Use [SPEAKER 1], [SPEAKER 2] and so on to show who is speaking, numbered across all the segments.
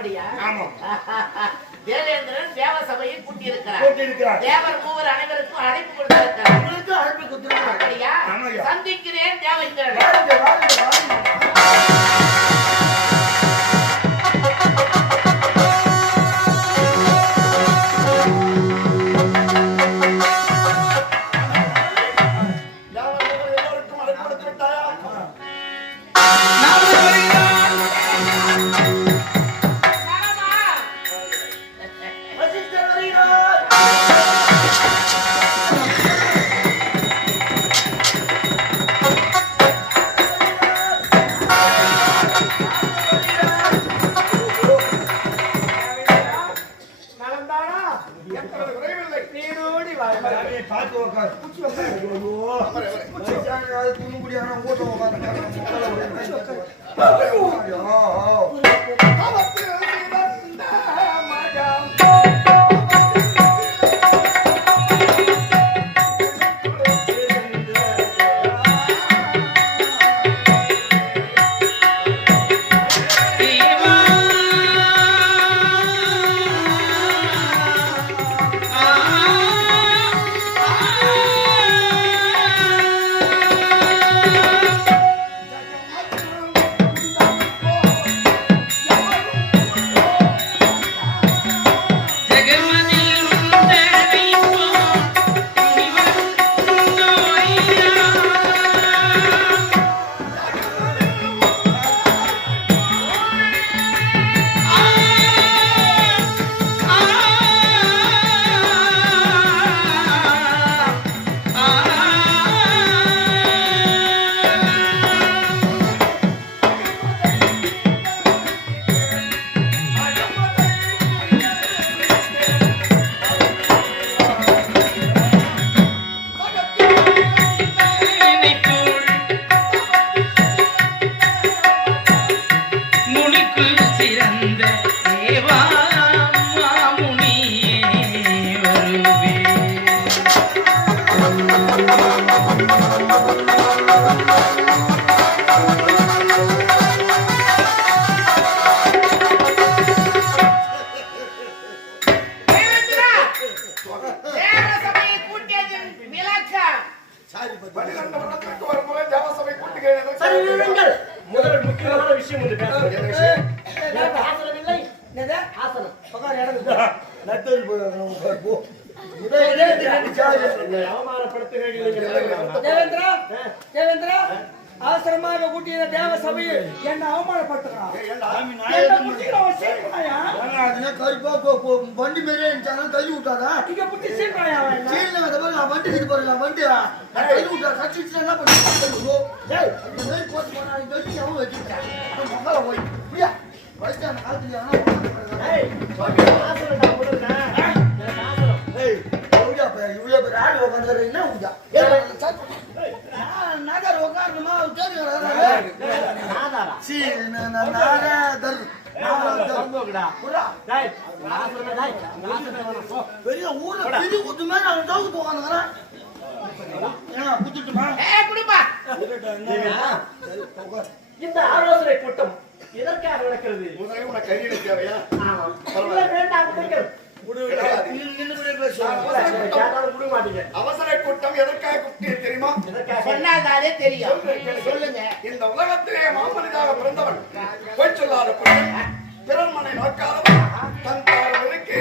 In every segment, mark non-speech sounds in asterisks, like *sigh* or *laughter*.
[SPEAKER 1] அப்படியா?
[SPEAKER 2] ஆமா. *laughs*
[SPEAKER 1] தேவேந்திரன் தேவ சபையை
[SPEAKER 2] கூட்டி இருக்கிறார்
[SPEAKER 1] தேவர் மூவர் அனைவருக்கும் அழைப்பு கொடுத்திருக்கிறார்.
[SPEAKER 2] உங்களுக்கு அழைப்பு கொடுத்திருக்கிறார்.
[SPEAKER 1] அப்படியா. சந்திக்கிறேன் தேவேந்திரன்
[SPEAKER 2] வண்டி மேலே இருந்துச்சானா தள்ளி விட்டாரா
[SPEAKER 3] இங்க புடி சீக்கிரமாயா அவன்?
[SPEAKER 2] சீல்ல வந்த பாரு, நான் வண்டி இது நான் வண்டி நான் தள்ளி விட்டா கட்டிச்சுன்னா என்ன இந்த மாதிரி போட்டு போனா போய் புரியா வயசான காலத்துல
[SPEAKER 4] ஏய்
[SPEAKER 2] ஏய் பேர் பேர் என்ன உட்காரணுமா கேட்கிறாரு
[SPEAKER 4] நாதாரா
[SPEAKER 2] சி நாகர் பெரிய ஊர்ல பெரிய குத்து மேல அவன் சரி உட்கார்
[SPEAKER 4] இந்த ஆலோசனை கூட்டம் எதற்காக நடக்கிறது?
[SPEAKER 5] முதலில் உனக்கு கையில தேவையா
[SPEAKER 4] வேண்டாம்
[SPEAKER 5] அவசர கூட்டம். எதற்காக கூப்பிட்டேன் தெரியுமா?
[SPEAKER 4] எதற்காக?
[SPEAKER 1] சொன்னால் தானே தெரியும். சொல்லுங்க
[SPEAKER 5] இந்த உலகத்திலே மாமனிதாக பிறந்தவன் போய் சொல்லாத பிறர் மனை நோக்காதவன் தன் தாழ்வருக்கு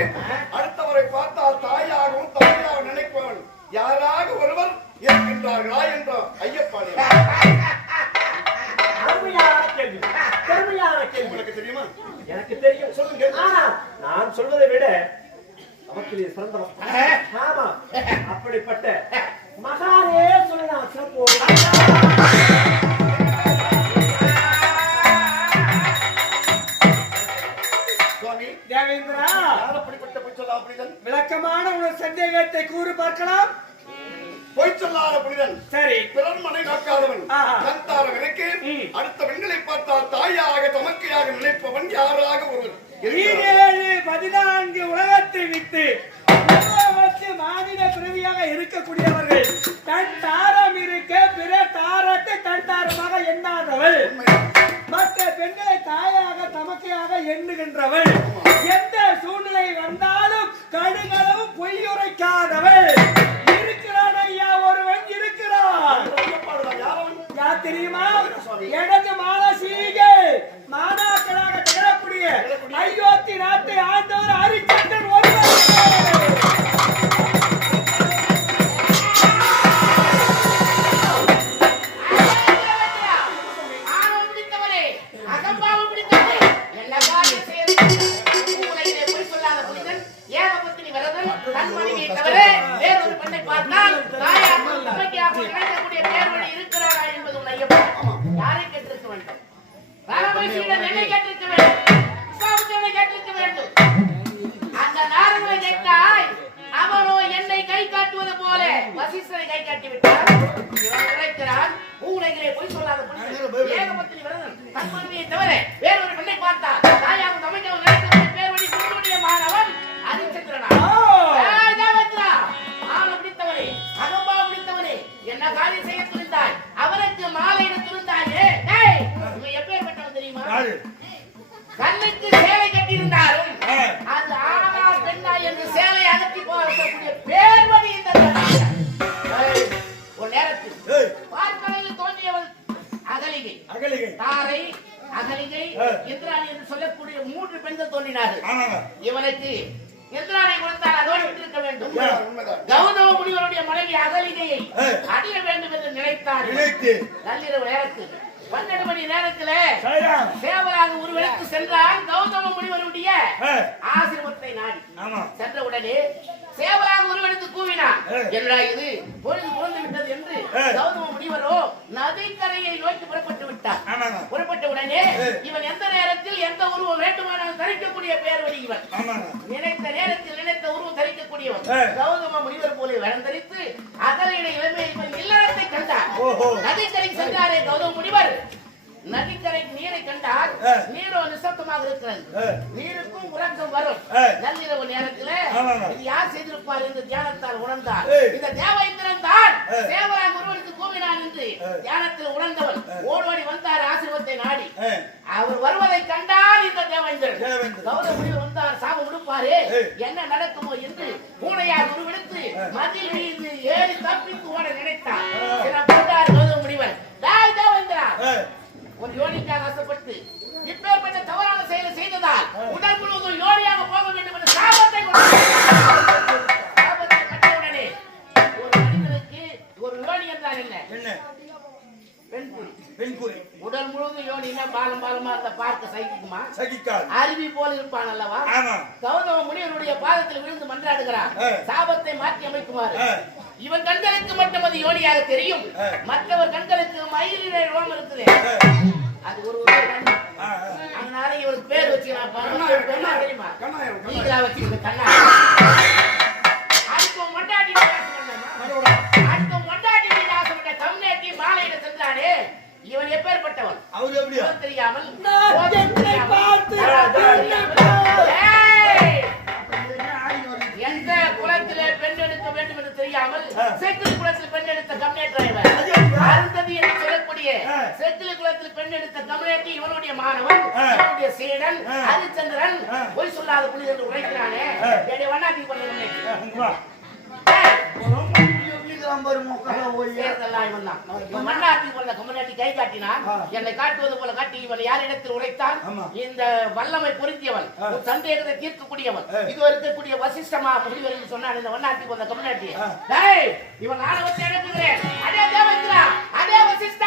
[SPEAKER 5] அடுத்தவரை பார்த்தால் தாயாகவும் தந்தையாக நினைப்பவன் யாராக ஒருவர் இருக்கின்றார்களா என்ற ஐயப்பாடு. உங்களுக்கு தெரியுமா?
[SPEAKER 4] எனக்கு தெரியும். சொல்லுங்க. ஆனா நான் சொல்வதை விட உலகத்திலே சிறந்தவன். ஆமா. அப்படிப்பட்ட மகானே சொல்லி சிறப்பு.
[SPEAKER 3] பொய் சொல்லா விளக்கமான உனது சந்தேகத்தை கூறு பார்க்கலாம்.
[SPEAKER 5] பொய் சொல்லாத புனிதன்.
[SPEAKER 3] சரி.
[SPEAKER 5] பிறர் மனை நோக்காதவன். தன்
[SPEAKER 3] தாரவனுக்கு
[SPEAKER 5] அடுத்த பெண்களை பார்த்தால் தாயாக தமக்கையாக நினைப்பவன் யாராக ஒருவன்?
[SPEAKER 3] ஈரேழு பதினான்கு உலகத்தை விட்டு மாநில பிறவியாக இருக்கக்கூடியவர்கள் தன் தாரம் இருக்க பிற தாரத்தை தன் தாரமாக எண்ணாதவள். மற்ற பெண்களை தாயாக தமக்கையாக எண்ணுகின்றவள்.
[SPEAKER 6] கௌதம முனிவருடைய மனைவி அகலிகையை. அடைய வேண்டும் என்று நினைத்தார்
[SPEAKER 2] நினைத்து.
[SPEAKER 6] நள்ளிரவு நேரத்தில் பன்னெண்டு மணி நேரத்தில்
[SPEAKER 2] சரிதான்.
[SPEAKER 6] சேவலாக ஒருவனுக்கு சென்றான் கௌதம முனிவருடைய ஆசிரமத்தை நாடி. சென்ற உடனே சேவலாக ஒருவனுக்கு கூவினான். என்னடா இது பொழுது புறந்து விட்டது என்று. கௌதம முனிவரோ நதிக்கரையை நோக்கி புறப்பட்டு விட்டார். புறப்பட்ட உடனே. இவன் எந்த நேரத்தில் எந்த உருவம் வேண்டுமானாலும் தரிக்கக்கூடிய பெயர் வழி இவன். நினைத்த நேரத்தில் நினைத்த உருவம் தரிக்கக்கூடியவன். கௌதம முனிவர் போல வளர்ந்தரித்து அகலிட இளமை இவன் இல்லறத்தை கண்டார். நதிக்கரை சென்றாரே கௌதம முனிவர் நதிக்கரைக்கு நீரை கண்டார்
[SPEAKER 2] ஏய்.
[SPEAKER 6] நீரோ நிசப்தமாக இருக்கிறது. நீருக்கும் உறக்கம் வரும். நள்ளிரவு நேரத்தில். இது யார் செய்திருப்பார் என்று தியானத்தால் உணர்ந்தார். இந்த தேவேந்திரன் தான்
[SPEAKER 2] ஏய்.
[SPEAKER 6] சேவராக ஒருவனுக்கு கூவினான் என்று. தியானத்தில் உணர்ந்தவன் ஓடோடி வந்தார் ஆசிரமத்தை நாடி அவர் வருவதை கண்டார் இந்த தேவேந்திரன்
[SPEAKER 2] தேவேந்திரன்.
[SPEAKER 6] கௌதம முனிவர் வந்தார் சாபம் கொடுப்பாரே
[SPEAKER 2] ஏய்.
[SPEAKER 6] என்ன நடக்குமோ என்று பூனையார் உருவெடுத்து மதில் மீது ஏறி தப்பித்து ஓட நினைத்தார் சில கொண்டார் கௌதம முனிவர் டேய் தேவேந்திரா ஒரு யோனிக்காக ஆசைப்பட்டு இப்பேற்பட்ட தவறான செயலை செய்ததால் உடல் முழுவதும் யோனியாக போக வேண்டும் என்ற சாபத்தை. சாபத்தை கண்டவுடனே ஒரு மனிதனுக்கு ஒரு யோனி என்றால் என்ன
[SPEAKER 2] என்ன?
[SPEAKER 6] உடல் முழுவதும் யோனினா பாலம் பாலமா இருந்த பார்க்க சகிக்குமா
[SPEAKER 2] சகிக்காது.
[SPEAKER 6] அருவி போல இருப்பான் அல்லவா. கௌதம முனிவருடைய பாதத்தில் விழுந்து மன்றாடுகிறார்
[SPEAKER 2] ஆ.
[SPEAKER 6] சாபத்தை
[SPEAKER 2] ஆ.
[SPEAKER 6] இவன் கண்களுக்கு மட்டும் அது யோனியாக தெரியும். மற்றவர் கண்களுக்கு மயிலிலே ரோம் இருக்குது. அது ஒரு ஒரு. அதனால இவருக்கு பேர்
[SPEAKER 5] கண்ணாயிரம்,
[SPEAKER 6] பெண்ணா தெரியுமா? வச்சுக்கிட்டு கண்ணா மண்ணாத்தி போல கம்யூனிட்டி கை காட்டினான். என்னை காட்டுவது போல காட்டி இவன் யார் இடத்தில் உரைத்தான். இந்த வல்லமை பொருந்தியவன் சந்தேகத்தை தீர்க்கக்கூடியவன். இது இருக்கக்கூடிய வசிஷ்டமா என்று சொன்னான் இந்த வண்ணாத்தி போல. டேய் இவன் வச்சு எடுத்துக்கிறேன் அடே தேவேந்திரா அடே வசிஷ்டா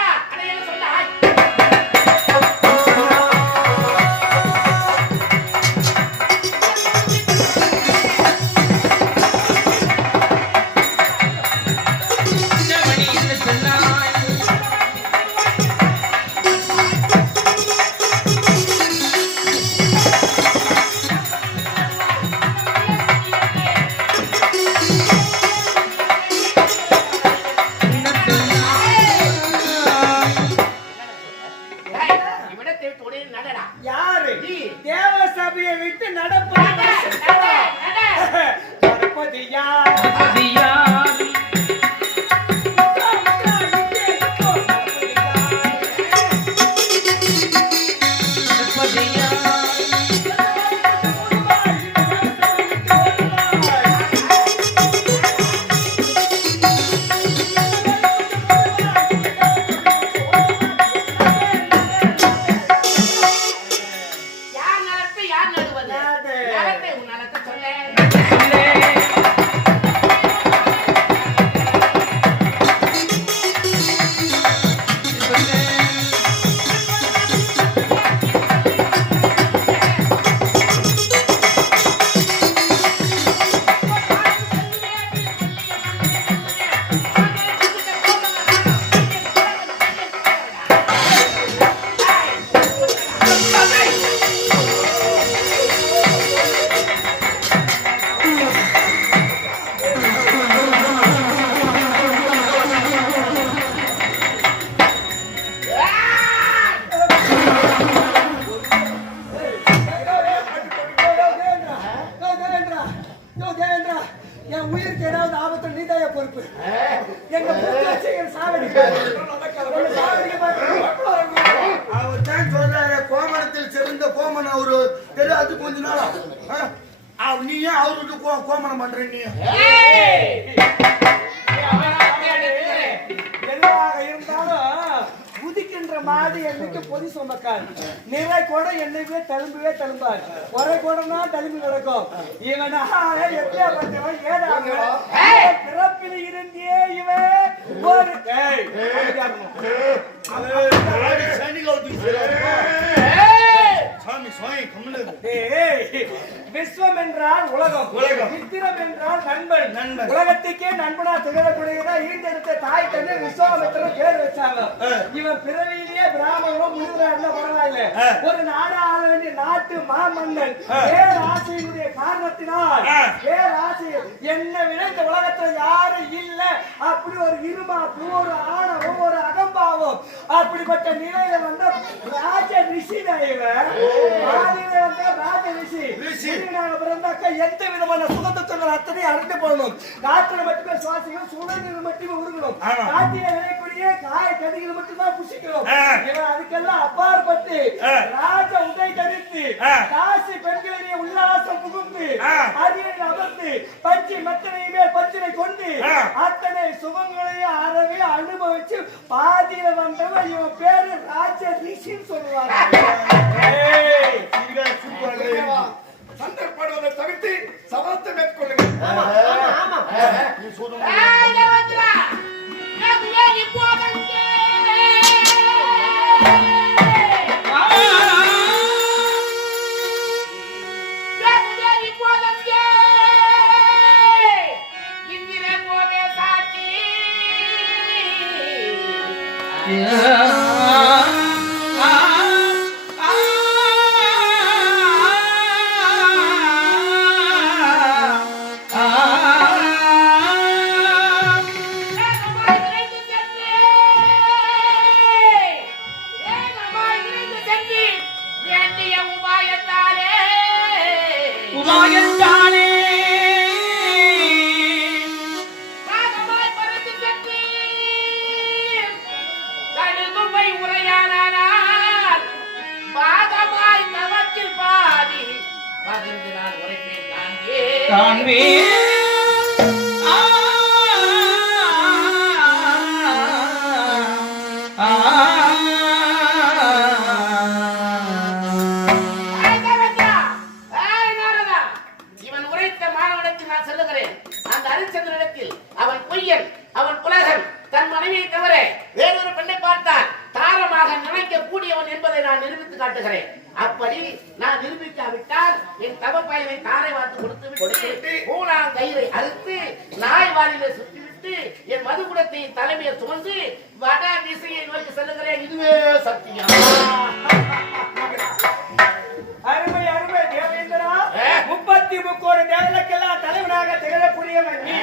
[SPEAKER 2] கோமன் அவரு தெரியாது கொஞ்ச நாளா நீ ஏன் அவருக்கு கோ- கோமணம் பண்ற நீ
[SPEAKER 3] எதுவாக இருந்தாலும் குதிக்கின்ற மாடு என்னைக்கு பொதி சுமக்காது நிறை கூட என்னைக்குமே தழும்பவே தழும்பாது குறை கூடனா தழும்பி கிடக்கும் இவன் எப்படியாப்பட்டவன் ஏடாவன் பிறப்பில் இருந்தே இவன் ஒரு
[SPEAKER 2] சுவாமி
[SPEAKER 3] ஏய், விஸ்வம் என்றால் உலகம். மித்திரம் என்றால் நண்பன்.
[SPEAKER 2] நண்பன்.
[SPEAKER 3] உலகத்துக்கே நண்பனா திகழக்கூடியதா ஈண்டெடுத்த தாய் தந்தை விஸ்வாமித்திரன் பேர் வச்சாங்க. இவன் பிறவியிலேயே பிராமணனோ முனிவரா இருந்தா பரவாயில்ல. ஒரு நாடு ஆள வேண்டிய நாட்டு மாமன்னன். பேராசையினுடைய காரணத்தினால் பேராசை என்னை விட இந்த உலகத்துல யாரும் இல்ல. அப்படி ஒரு இருமாப்பு ஒரு ஆணவம் ஒரு அகம்பாவம் அப்படிப்பட்ட நிலையில வந்து ராஜ ரிஷி ஆதியில வந்து ராஜ ரிஷி. நாங்க பிறந்தாக்கா எந்த விதமான சுகத்துவங்கள் அத்தனை அறிந்து போடணும் காற்றுல மட்டுமே சுவாசிக்கணும் சுழல் மட்டுமே உருகணும். காட்டிய விளையக்கூடிய கதிகள் மட்டும்தான் புசிக்கணும் இவன் அதுக்கெல்லாம் அப்பாற்பட்டு ராஜ உடை தரித்து காசி பெண்களிடையே உல்லாசம் புகுந்து அதில் அமர்ந்து பஞ்சு மெத்தனை மேல் பஞ்சினை கொண்டு அத்தனை சுகங்களையும் அறவே அனுபவிச்சு பாதியில வந்தவன் இவன் பேரு ராஜ ரிஷின்னு சொல்லுவாங்க. ஏய்.
[SPEAKER 5] சந்தர்ப்படுவதை தவிர்த்து சபலத்தை மேற்கொள்ளுங்கள்.
[SPEAKER 6] தவிர வேறொரு பெண்ணை பார்த்தால் தாரமாக நினைக்க கூடியவன் என்பதை நான் நிரூபித்து காட்டுகிறேன். அப்படி நான் நிரூபிக்காவிட்டால் என் தவ பயனை தாரை வார்த்து கொடுத்து விட்டு பூனாங் கயிறை அறுத்து நாய் வாலிலே சுற்றிவிட்டு என் மதுகுடத்தை தலைமையை சுமந்து வட திசையை நோக்கி செல்லுகிறேன். இதுவே சத்தியம்.
[SPEAKER 3] அருமை அருமை. தேவேந்திரா? முப்பத்தி முக்கோடி தலைவனாக திகழக்கூடியவன் நீ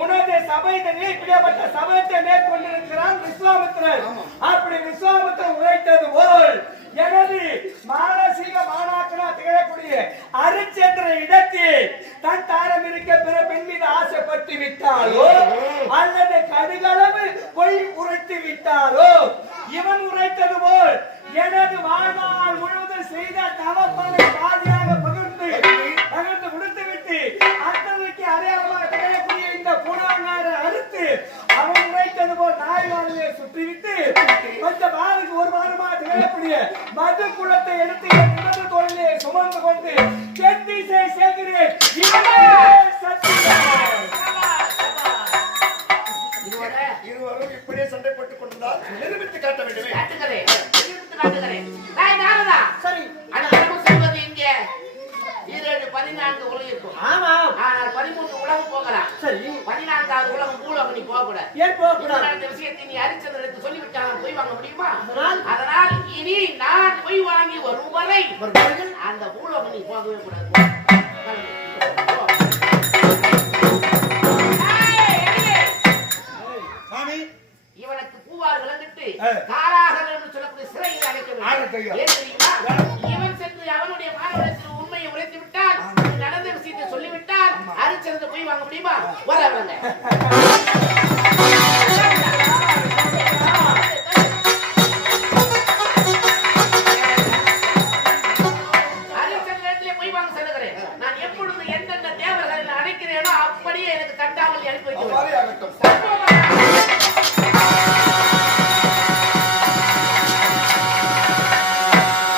[SPEAKER 3] உனது சபை தனில் இப்படியாப்பட்ட சபையத்தை மேற்கொண்டிருக்கிறான் விஸ்வாமித்திரன். அப்படி விஸ்வாமித்திரன் உரைத்தது போல் எனது மானசீக
[SPEAKER 6] இவனுக்கு பூவார் விளங்கிட்டு. காராகரம் என்று சொல்லக்கூடிய சிறையில் அடைக்க இவன் சென்று அவனுடைய மாணவனத்தில் உண்மையை உரைத்து விட்டால் நடந்த விஷயத்தை சொல்லிவிட்டால் அரிச்சந்திர போய் வாங்க முடியுமா? வர *laughs*